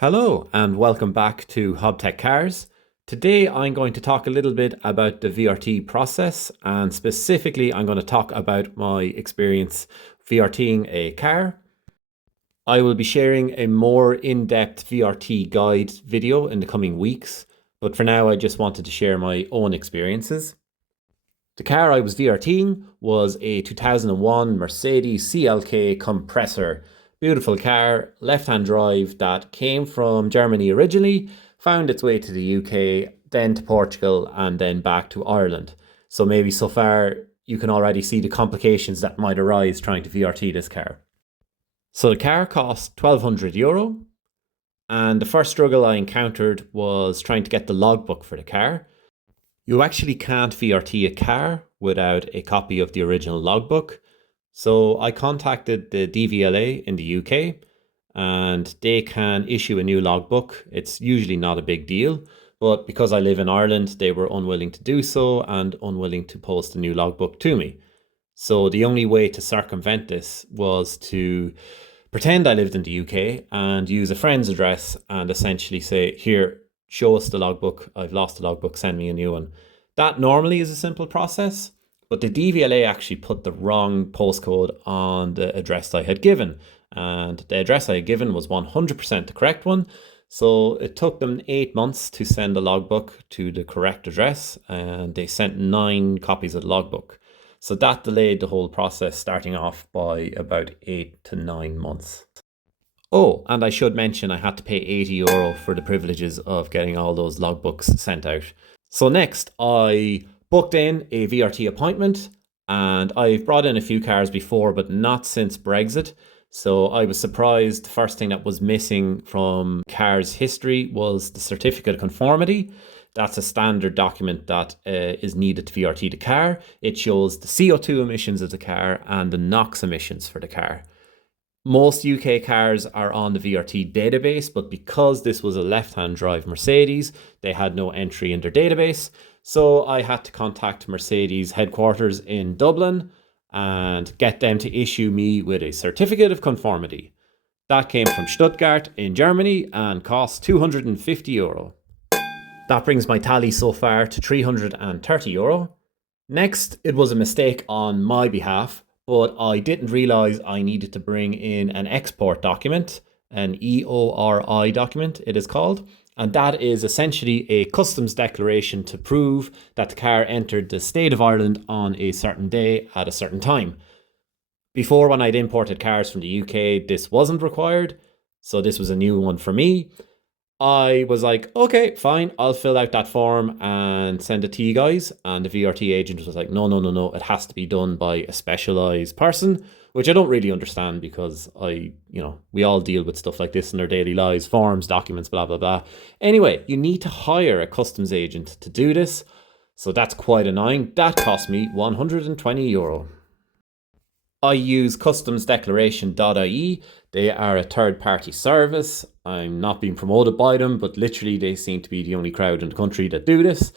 Hello and welcome back to HobTech Cars. Today I'm going to talk a little bit about the VRT process, and specifically I'm going to talk about my experience VRTing a car. I will be sharing a more in-depth VRT guide video in the coming weeks, but for now I just wanted to share my own experiences. The car I was VRTing was a 2001 Mercedes CLK compressor. Beautiful car, left-hand drive, that came from Germany originally, found its way to the UK, then to Portugal, and then back to Ireland. So maybe so far you can already see the complications that might arise trying to VRT this car. So the car cost €1,200, and the first struggle I encountered was trying to get the logbook for the car. You actually can't VRT a car without a copy of the original logbook. So I contacted the DVLA in the UK and they can issue a new logbook. It's usually not a big deal, but because I live in Ireland, they were unwilling to do so and unwilling to post a new logbook to me. So the only way to circumvent this was to pretend I lived in the UK and use a friend's address and essentially say, here, show us the logbook. I've lost the logbook, send me a new one. That normally is a simple process, but the DVLA actually put the wrong postcode on the address I had given. And the address I had given was 100% the correct one. So it took them 8 months to send the logbook to the correct address, and they sent 9 copies of the logbook. So that delayed the whole process, starting off by about 8 to 9 months. Oh, and I should mention I had to pay €80 for the privileges of getting all those logbooks sent out. So next, I booked in a VRT appointment, and I've brought in a few cars before, but not since Brexit. So I was surprised. The first thing that was missing from cars history was the certificate of conformity. That's a standard document that is needed to VRT the car. It shows the CO2 emissions of the car and the NOx emissions for the car. Most UK cars are on the VRT database, but because this was a left-hand drive Mercedes, they had no entry in their database. So I had to contact Mercedes headquarters in Dublin and get them to issue me with a certificate of conformity. That came from Stuttgart in Germany and cost €250. That brings my tally so far to €330. Next, it was a mistake on my behalf, but I didn't realise I needed to bring in an export document, an EORI document it is called, and that is essentially a customs declaration to prove that the car entered the state of Ireland on a certain day at a certain time. Before, when I'd imported cars from the UK, this wasn't required, so this was a new one for me. I was like, okay, fine, I'll fill out that form and send it to you guys. And the VRT agent was like, no, it has to be done by a specialized person, which I don't really understand because we all deal with stuff like this in our daily lives, forms, documents, blah, blah, blah. Anyway, you need to hire a customs agent to do this. So that's quite annoying. That cost me €120. I use customsdeclaration.ie. They are a third-party service. I'm not being promoted by them, but literally they seem to be the only crowd in the country that do this.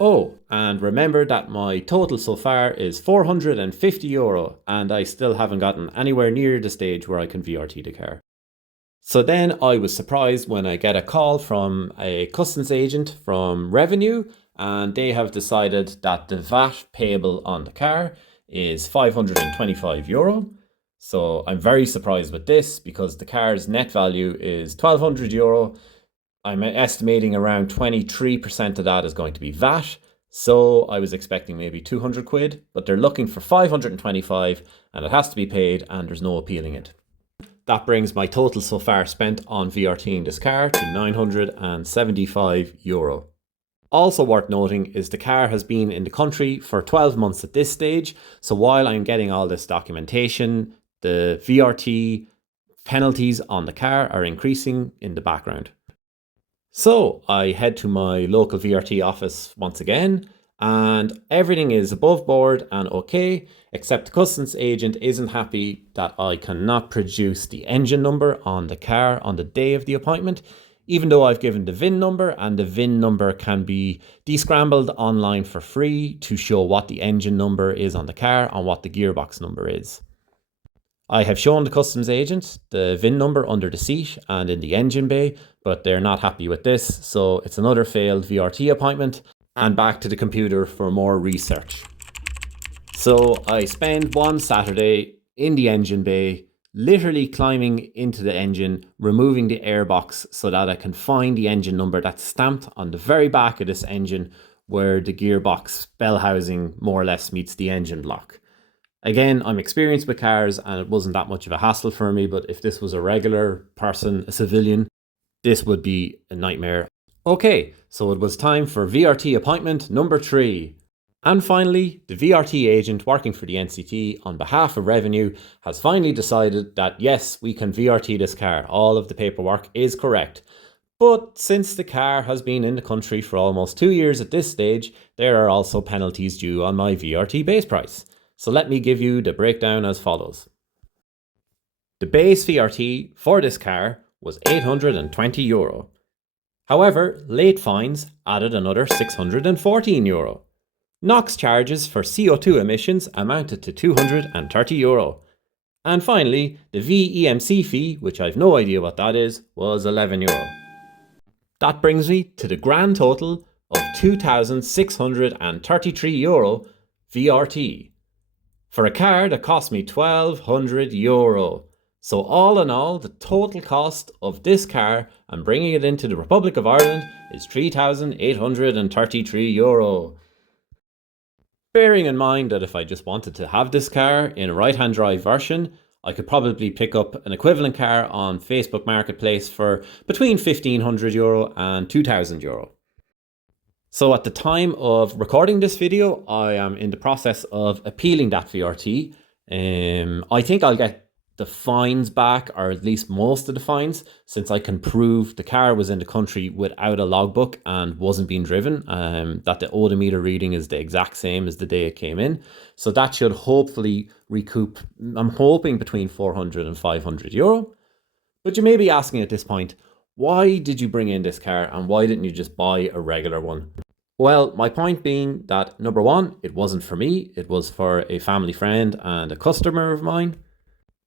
Oh, and remember that my total so far is €450, and I still haven't gotten anywhere near the stage where I can VRT the car. So then I was surprised when I get a call from a customs agent from Revenue, and they have decided that the VAT payable on the car is €525. So I'm very surprised with this because the car's net value is €1,200. I'm estimating around 23% of that is going to be VAT. So I was expecting maybe £200, but they're looking for 525 and it has to be paid and there's no appealing it. That brings my total so far spent on VRTing this car to €975. Also worth noting is the car has been in the country for 12 months at this stage. So while I'm getting all this documentation, the VRT penalties on the car are increasing in the background. So I head to my local VRT office once again, and everything is above board and okay, except the customs agent isn't happy that I cannot produce the engine number on the car on the day of the appointment, even though I've given the VIN number, and the VIN number can be descrambled online for free to show what the engine number is on the car and what the gearbox number is. I have shown the customs agent the VIN number under the seat and in the engine bay, but they're not happy with this, so it's another failed VRT appointment and back to the computer for more research. So I spend one Saturday in the engine bay, literally climbing into the engine, removing the airbox so that I can find the engine number that's stamped on the very back of this engine where the gearbox bell housing more or less meets the engine block. Again, I'm experienced with cars and it wasn't that much of a hassle for me, but if this was a regular person, a civilian, this would be a nightmare. Okay, so it was time for VRT appointment number 3. And finally, the VRT agent working for the NCT on behalf of Revenue has finally decided that yes, we can VRT this car. All of the paperwork is correct. But since the car has been in the country for almost 2 years at this stage, there are also penalties due on my VRT base price. So let me give you the breakdown as follows. The base VRT for this car was €820. However, late fines added another €614. NOx charges for CO2 emissions amounted to €230. And finally, the VEMC fee, which I've no idea what that is, was €11. That brings me to the grand total of €2,633 VRT. For a car that cost me €1,200. So all in all, the total cost of this car and bringing it into the Republic of Ireland is €3,833. Bearing in mind that if I just wanted to have this car in a right-hand drive version, I could probably pick up an equivalent car on Facebook Marketplace for between €1,500 and €2,000. So at the time of recording this video, I am in the process of appealing that VRT. I think I'll get the fines back, or at least most of the fines, since I can prove the car was in the country without a logbook and wasn't being driven, that the odometer reading is the exact same as the day it came in. So that should hopefully recoup, I'm hoping, between €400 and €500. But you may be asking at this point, why did you bring in this car and why didn't you just buy a regular one? Well, my point being that number one, it wasn't for me, it was for a family friend and a customer of mine.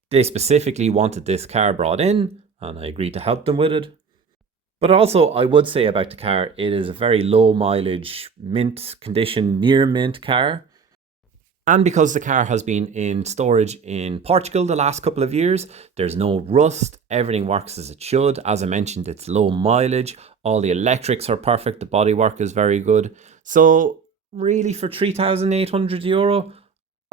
They specifically wanted this car brought in and I agreed to help them with it. But also I would say about the car, it is a very low mileage, mint condition, near mint car. And because the car has been in storage in Portugal the last couple of years, there's no rust, everything works as it should. As I mentioned, it's low mileage, all the electrics are perfect, the bodywork is very good. So really for €3,800,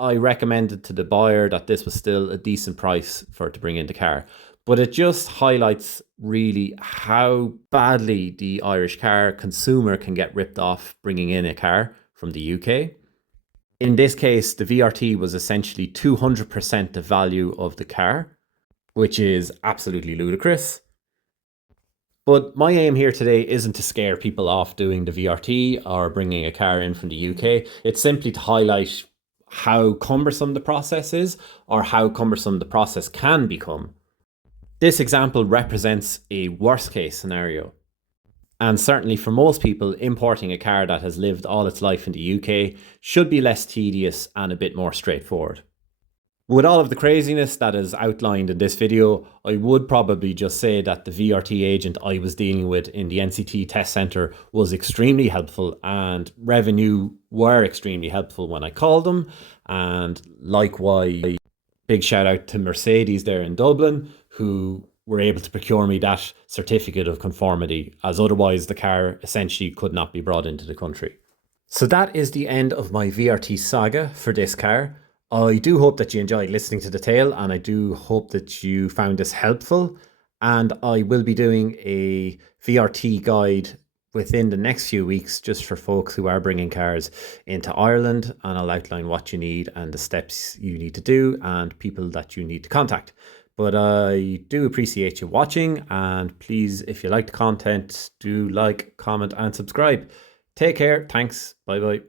I recommended to the buyer that this was still a decent price for it to bring in the car. But it just highlights really how badly the Irish car consumer can get ripped off bringing in a car from the UK. In this case, the VRT was essentially 200% the value of the car, which is absolutely ludicrous. But my aim here today isn't to scare people off doing the VRT or bringing a car in from the UK. It's simply to highlight how cumbersome the process is, or how cumbersome the process can become. This example represents a worst case scenario. And certainly for most people, importing a car that has lived all its life in the UK should be less tedious and a bit more straightforward. With all of the craziness that is outlined in this video, I would probably just say that the VRT agent I was dealing with in the NCT test centre was extremely helpful, and Revenue were extremely helpful when I called them. And likewise, big shout out to Mercedes there in Dublin, who were able to procure me that certificate of conformity, as otherwise the car essentially could not be brought into the country. So that is the end of my VRT saga for this car. I do hope that you enjoyed listening to the tale, and I do hope that you found this helpful. And I will be doing a VRT guide within the next few weeks just for folks who are bringing cars into Ireland, and I'll outline what you need and the steps you need to do and people that you need to contact. But I do appreciate you watching, and please, if you like the content, do like, comment and subscribe. Take care. Thanks. Bye bye.